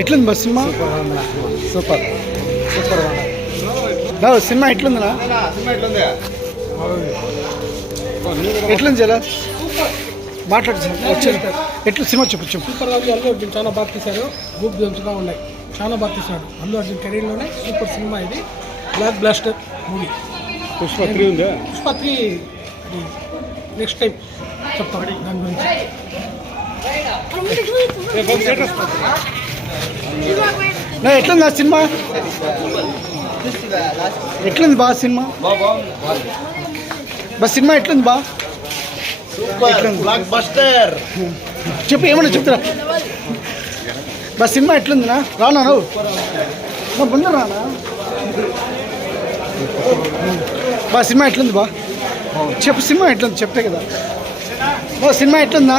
ఎట్లుంది bus cinema? Super super బాబు cinema ఎట్లుందినా? ఎట్లుంది జరా మాట్లాడు సార్ వచ్చారు. ఎట్లా సినిమా చెప్పు సూపర్ గా అల్లు అర్జున్ చాలా బాగా తీశారు. గ్రూప్ గేమ్స్గా ఉన్నాయి, చాలా బాగా తీశాడు అల్లు అర్జున్ కెరీర్లోనే సూపర్ సినిమా ఇది. Blockbuster movie. పుష్ప 3 ఉందా? పుష్ప 3 నెక్స్ట్ టైం చెప్తాను దాని గురించి. ఎట్లుంది ఆ సినిమా? ఎట్లుంది బా సినిమా? బస్ సినిమా ఎట్లుంది బా? బ్లాక్ బస్టర్ చెప్పు ఏమన్నా చెప్తారా? Bus cinema ఎట్లుందినా? రానా నువ్వు ముందు రానా? బా సినిమా ఎట్లుంది బా? చెప్పు సినిమా ఎట్లుంది చెప్తే కదా. బా సినిమా ఎట్లుందా?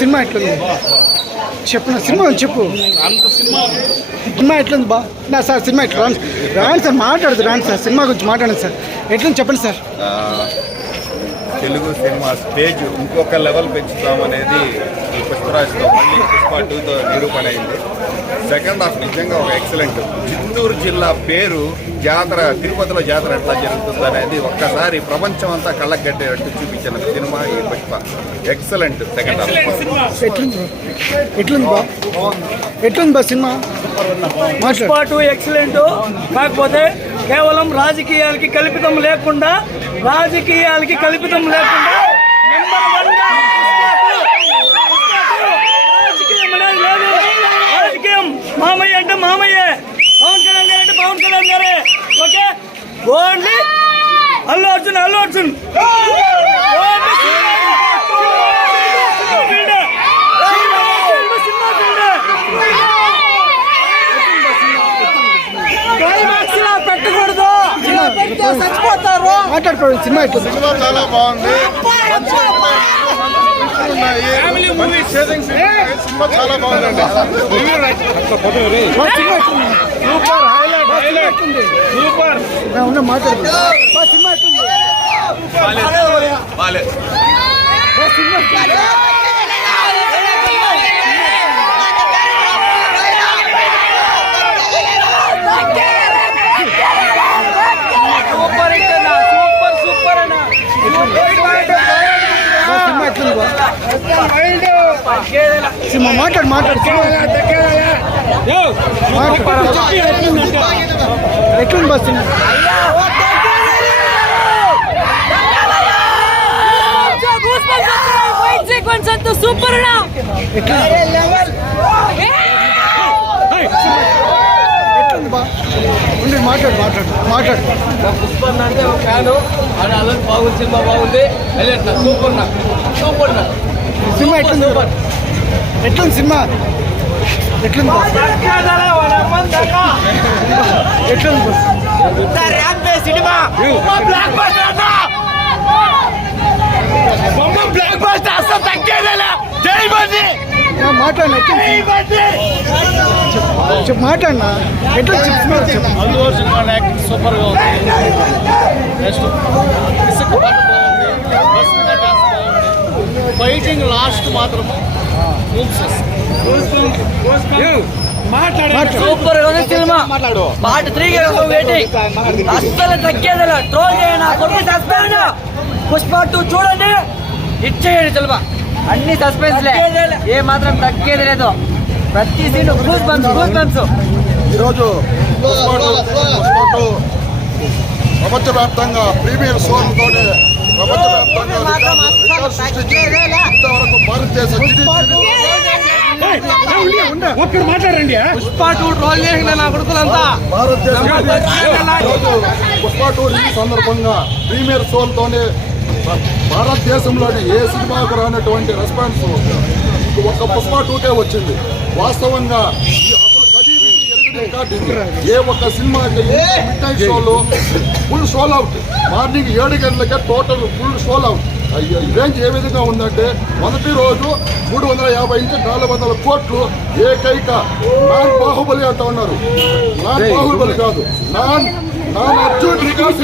సినిమా ఎట్లుంది చెప్పు. నా సినిమా చెప్పు. సినిమా ఎట్లుంది బా? నా సార్ సినిమా ఎట్లా రాండి సార్, మాట్లాడదు రాండి సార్, సినిమా గురించి మాట్లాడండి సార్. ఎట్లుంది చెప్పండి సార్. తెలుగు సినిమా స్టేజ్ ఇంకొక లెవెల్ పెంచుతామనేది ఈ పుష్పరాజ్తో మళ్ళీ పుష్ప 2తో నిరూపణ అయింది. సెకండ్ హాఫ్ నిజంగా ఒక ఎక్సలెంట్. చిత్తూరు జిల్లా పేరు జాతర, తిరుపతిలో జాతర ఎట్లా జరుగుతుంది అనేది ఒక్కసారి ప్రపంచం అంతా కళ్ళకు కట్టేటట్టు చూపించిన సినిమా ఈ పుష్ప. Excellent second half. ఎట్లుంది బా? ఎట్లుంది బా సినిమా? పుష్ప 2 ఎక్సలెంట్. కాకపోతే కేవలం రాజకీయాలకి కల్పితం లేకుండా నెంబర్ 1 గా రాజకీయం అనేది లేదు. రాజకీయం మామయ్య అంటే మామయ్యే, పవన్ కళ్యాణ్ గారు అంటే పవన్ కళ్యాణ్ గారే. ఓకే, ఓన్లీ అల్లు అర్జున్ పెట్టకూడదు, చచ్చిపోతారు. మాట్లాడుకోండి. సినిమా ఎట్లుంది? సినిమా చాలా బాగుంది. సినిమా చాలా బాగుందండి. Super highlight super. ఉన్న మాట్లాడు. సినిమా ఎట్లుంది? సినిమా మాట్లాడు. ఎట్లుంది బస్ సినిమా? సూపర్ ఎట్లుంది బా? ఉండి మాట్లాడు. పుష్ప అంటే ఒక ఫ్యాను. అది అలా బాగుంది, సినిమా బాగుంది. సూపర్ సినిమా ఎట్లుంది? ఎట్లుంది సినిమా? ఎట్లుంది సినిమా బ్లాక్ బస్టర్ అసలు తగ్గేదేలా. మాట్లాడినా చెప్పు. మాట్లాడినా ఎట్లా చెప్తున్నారు చెప్పు. అల్లు అర్జున్ యాక్టింగ్ సూపర్ గా ఉంది. నెక్స్ట్ ఫైటింగ్ లాస్ట్ మాత్రం సూపర్ సినిమా. Part 3 waiting. అస్సలు తగ్గేదిలా. ట్రోల్ చేయండి, సస్పెండ్. పుష్ప 2 చూడండి, ఇచ్చేయండి సినిమా. అన్ని సస్పెన్స్ ఏ మాత్రం తగ్గేది లేదు. ప్రతి సీన్ గూస్ బంప్స్. ఈరోజు ప్రపంచవ్యాప్తంగా ప్రీమియర్ షోలతో ఇంతవరకు భారతదేశ ఒక్కడు మాట్లాడండి. పుష్ప 2 ట్రోల్ చేసిన నా కొడుకులంతా. పుష్ప 2 రిలీజ్ సందర్భంగా ప్రీమియర్ షోలతోనే భారతదేశంలోని ఏ సినిమాకు రానటువంటి రెస్పాన్స్ ఒక్క పుష్ప 2కే వచ్చింది. వాస్తవంగా ఏ ఒక్క సినిమాకి మిడ్ నైట్ షోలు ఫుల్ షోల్ అవుట్. మార్నింగ్ 7 గంటలకే total full sold out. Range ఏ విధంగా ఉందంటే మొదటి రోజు 350 నుంచి 400 కోట్లు ఏకైక నాన్ బాహుబలి అంటూ ఉన్నారు. నాన్ బాహుబలి కాదు, నాన్ అర్జున్ రికార్డ్స్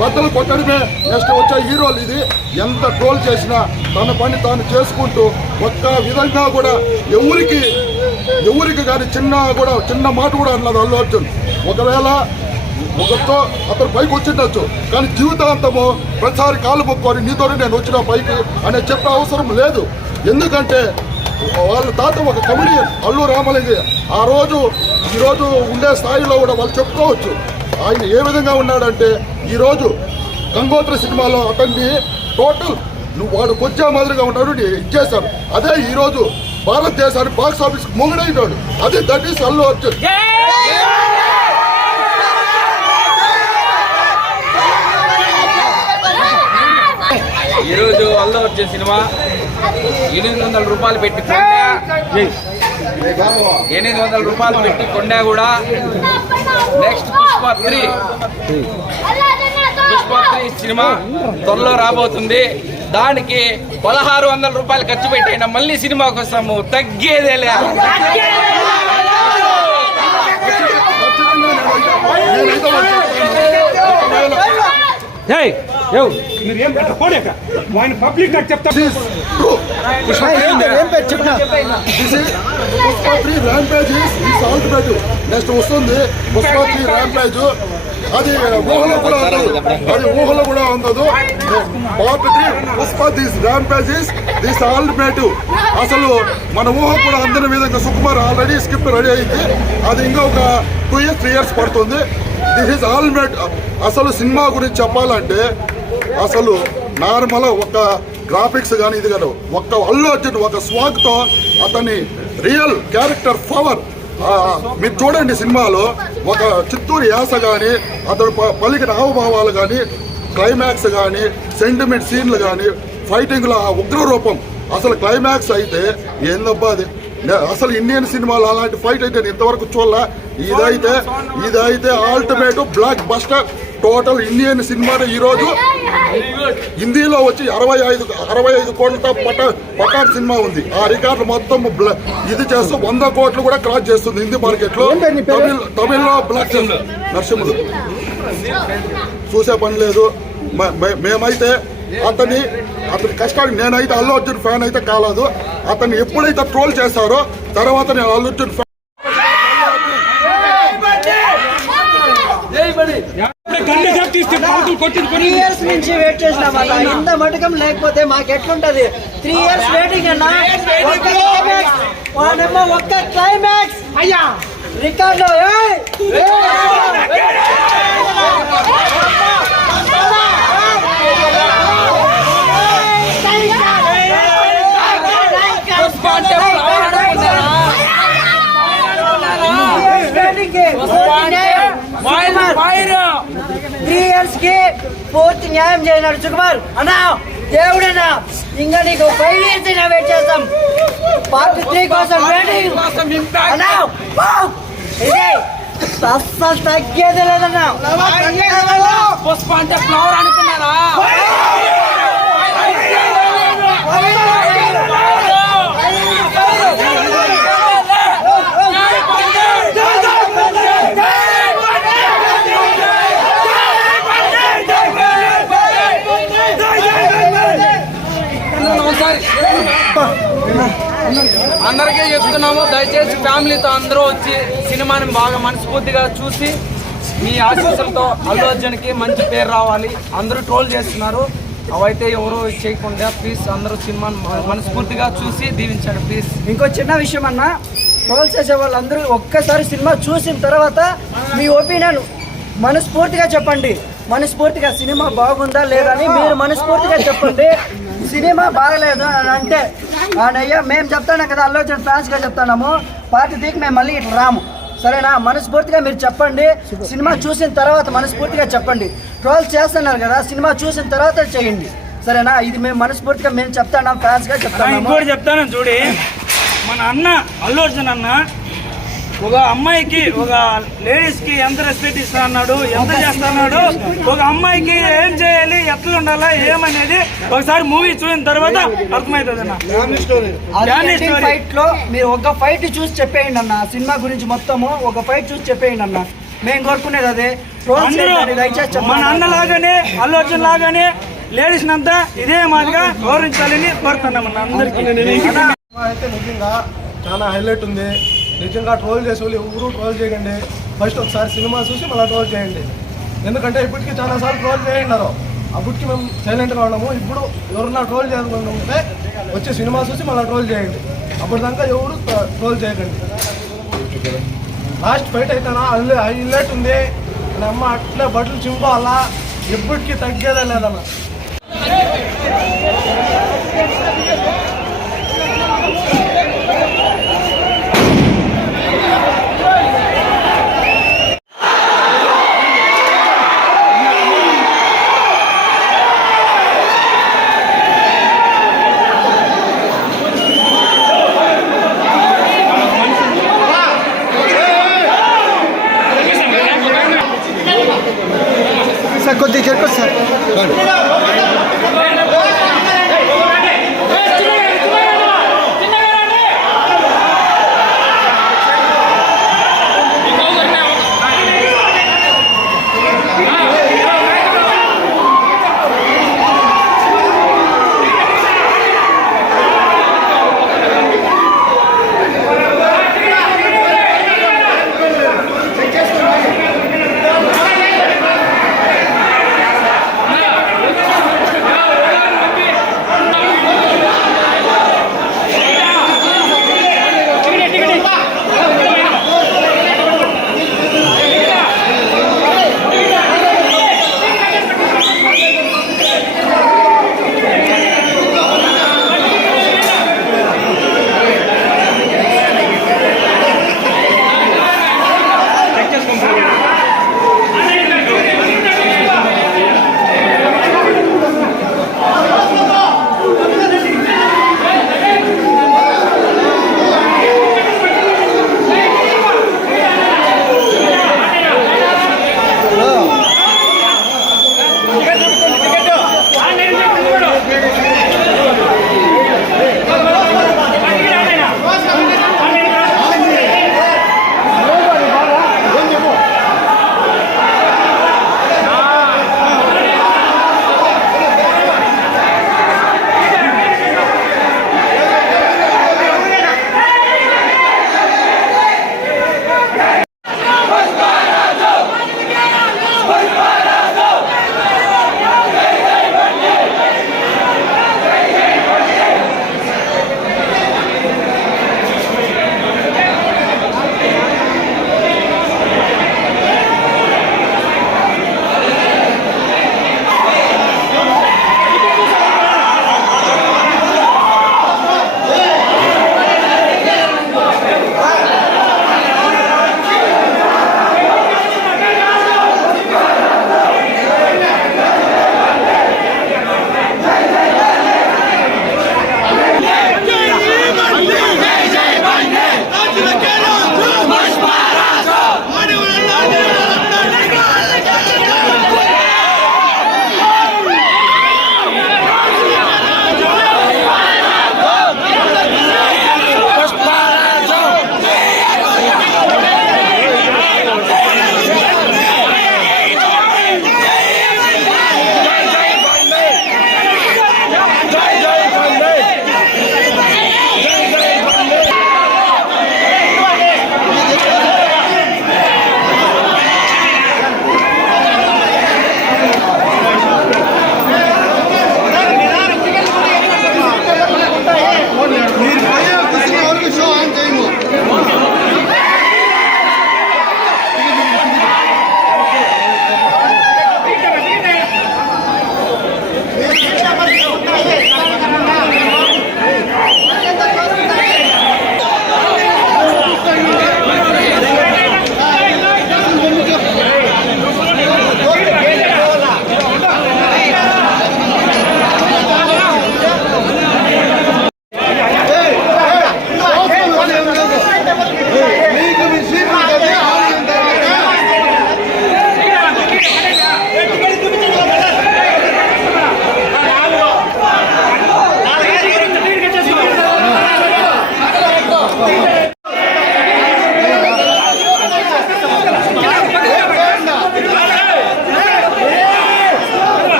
బద్దలు కొట్టడమే నెక్స్ట్ వచ్చే హీరోలు. ఇది ఎంత ట్రోల్ చేసినా తన పని తాను చేసుకుంటూ ఒక్క విధంగా కూడా ఎవరికి కానీ చిన్న మాట కూడా అన్నది అల్లు అర్జున్. ఒకవేళ ఒకరితో అతను పైకి వచ్చిండొచ్చు, కానీ జీవితాంతము ప్రతిసారి కాలు మొక్కొని నీతోనే నేను వచ్చిన పైకి అనే చెప్పే అవసరం లేదు. ఎందుకంటే వాళ్ళ తాత ఒక కమెడియన్ అల్లు రామలింగయ్య. ఈరోజు ఉండే స్థాయిలో కూడా వాళ్ళు చెప్పుకోవచ్చు. ఆయన ఏ విధంగా ఉన్నాడంటే ఈరోజు గంగోత్రి సినిమాలో అతన్ని టోటల్ వాడు కొచ్చే మాదిరిగా ఉంటాడు ఇచ్చేశారు. అదే ఈరోజు భారతదేశానికి బాక్స్ ఆఫీస్ మొగుడైనాడు. అది దట్ ఈస్ అల్లు అర్జున్. ఈరోజు అల్లు అర్జున్ సినిమా 800 రూపాయలు పెట్టి 800 రూపాయలు పెట్టి కొన్నా కూడా నెక్స్ట్ పుష్ప 3 సినిమా త్వరలో రాబోతుంది. దానికి 1600 రూపాయలు ఖర్చు పెట్టైనా మళ్ళీ సినిమాకి వస్తాము, తగ్గేదేలే. మీరేం పెట్టకపోలేక ఆయన పబ్లిక్ గా చెప్తారు. నెక్స్ట్ వస్తుంది పుష్ప 3 ర్యాంపేజ్. అది ఊహలో కూడా ఉండదు. Part 3 Pushpa this rampage this alternative. అసలు మన ఊహ కూడా అందిన విధంగా సుకుమార్ ఆల్రెడీ స్క్రిప్ట్ రెడీ అయింది. అది ఇంకా ఒక 2 years 3 years పడుతుంది. This is ultimate. అసలు సినిమా గురించి చెప్పాలంటే అసలు నార్మల్ ఒక గ్రాఫిక్స్ కానీ ఇది కాదు, ఒక్క అల్లు అర్జున్ ఒక స్వాగ్తో అతని రియల్ క్యారెక్టర్ పవర్ మీరు చూడండి. సినిమాలో ఒక చిత్తూరు యాస కానీ, అతను పలికిన హావభావాలు కానీ, క్లైమాక్స్ కానీ, సెంటిమెంట్ సీన్లు కానీ, ఫైటింగ్లో ఆ ఉగ్ర రూపం. అసలు క్లైమాక్స్ అయితే ఏందబ్బా అది. అసలు ఇండియన్ సినిమాలో అలాంటి ఫైట్ అయితే నేను ఇంతవరకు చూడలే. ఇదైతే ultimate block buster. Total Indian cinema ఈరోజు హిందీలో వచ్చి 65 కోట్లతో పఠాన్ సినిమా ఉంది. ఆ రికార్డు మొత్తం ఇది చేస్తూ 100 కోట్లు కూడా క్రాస్ చేస్తుంది హిందీ మార్కెట్ లో. తమిళ్లో బ్లాక్ నరసింహుడు చూసే పని లేదు. మేమైతే అతని కష్టానికి నేనైతే అల్లు అర్జున్ ఫ్యాన్ అయితే కాలేదు. అతన్ని ఎప్పుడైతే ట్రోల్ చేస్తారో తర్వాత నేను అల్లు అర్జున్ ఫ్యాన్. ఇయర్స్ నుంచి వెయిట్ చేసినాం అన్న. ఇంత మటకం లేకపోతే మాకు ఎట్లుంటది? 3 years వెయిటింగ్ అన్న. ఒక్క క్లైమాక్స్ అయ్యా రికార్డ్ పూర్తి న్యాయం చేయనాడు సుకుమార్ అన్నా. దేవుడన్నా ఇంకా నీకు 5 years అయినా వెయిట్ చేస్తాం. పార్ట్ 3 కోసం వెయిటింగ్ అన్నా. అస్సలు తగ్గేదే లేదన్నా. పుష్ప అంటే ఫ్లవర్ అనుకున్నారా? అందరికీ చెప్తున్నాము, దయచేసి ఫ్యామిలీతో అందరూ వచ్చి సినిమాని బాగా మనస్ఫూర్తిగా చూసి మీ ఆశీస్సులతో అల్లు అర్జున్కి మంచి పేరు రావాలి. అందరూ ట్రోల్ చేస్తున్నారు, అవైతే ఎవరు చేయకుండా ప్లీజ్ అందరూ సినిమాని మనస్ఫూర్తిగా చూసి దీవించండి ప్లీజ్. ఇంకో చిన్న విషయం అన్న, ట్రోల్ చేసే వాళ్ళందరూ ఒక్కసారి సినిమా చూసిన తర్వాత మీ ఒపీనియన్ మనస్ఫూర్తిగా చెప్పండి. మనస్ఫూర్తిగా సినిమా బాగుందా లేదా అని మీరు మనస్ఫూర్తిగా చెప్పండి. సినిమా బాగలేదు అని అంటే అయ్యా మేము చెప్తాను కదా, అల్లు అర్జున్ ఫ్యాన్స్గా చెప్తున్నాము, పార్టీ 3కి మేము మళ్ళీ ఇట్లా రాము. సరేనా? మనస్ఫూర్తిగా మీరు చెప్పండి. సినిమా చూసిన తర్వాత మనస్ఫూర్తిగా చెప్పండి. ట్రోల్ చేస్తున్నారు కదా, సినిమా చూసిన తర్వాత చేయండి. సరేనా? ఇది మేము మనస్ఫూర్తిగా మేము చెప్తాను, ఫ్యాన్స్గా చెప్తాను. ఇంకోటి చెప్తాను చూడి, మన అన్న అల్లు అర్జున్ అన్న ఒక అమ్మాయికి ఒక లేడీస్కి ఎంత రెస్పెక్ట్ ఇస్తా అన్నాడు, ఎంత చేస్తా అన్నాడు, ఒక అమ్మాయికి ఏం చేయాలి, ఎట్లా ఉండాలా ఏమనేది ఒకసారి మూవీ చూసిన తర్వాత అర్థమవుతుంది అన్న. ఫైట్ లో మీరు ఒక ఫైట్ చూసి చెప్పేయండి అన్న. సినిమా గురించి మొత్తము ఒక ఫైట్ చూసి చెప్పేయండి అన్న. మేము కోరుకునేది అదే. అందరూ మన అన్నలాగానే అల్లు అర్జున్ లాగానే లేడీస్ అంతా ఇదే మాదిరిగా గౌరవించాలని కోరుతున్నాం మన అందరికీ. అయితే నిజంగా చాలా హైలైట్ ఉంది. నిజంగా ట్రోల్ చేసే వాళ్ళు ఎవరు ట్రోల్ చేయకండి. ఫస్ట్ ఒకసారి సినిమా చూసి మళ్ళీ ట్రోల్ చేయండి. ఎందుకంటే ఇప్పటికీ చాలాసార్లు ట్రోల్ చేయండి. అప్పటికి మేము సైలెంట్గా ఉన్నాము. ఇప్పుడు ఎవరన్నా ట్రోల్ చేయాలనుకుంటే వచ్చే సినిమా చూసి మళ్ళీ ట్రోల్ చేయండి. అప్పటిదాకా ఎవరు ట్రోల్ చేయకండి. లాస్ట్ ఫైట్ అయితేనా హైలైట్ ఉంది. నా అమ్మ అట్లే బట్టలు చింపాలా, ఎప్పటికీ తగ్గేదే లేదన్న. సార్ కొద్దిగా జరుపు సార్.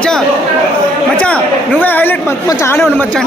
మచ్చా మచ్చా నువ్వే హైలైట్ మచ్చా ఆడే ఉండు మచ్చా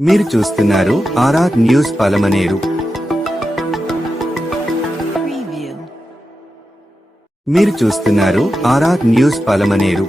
మీరు చూస్తున్నారు ఆర్ఆర్ న్యూస్ పలమనేరు. మీరు చూస్తున్నారు ఆర్ఆర్ న్యూస్ పలమనేరు.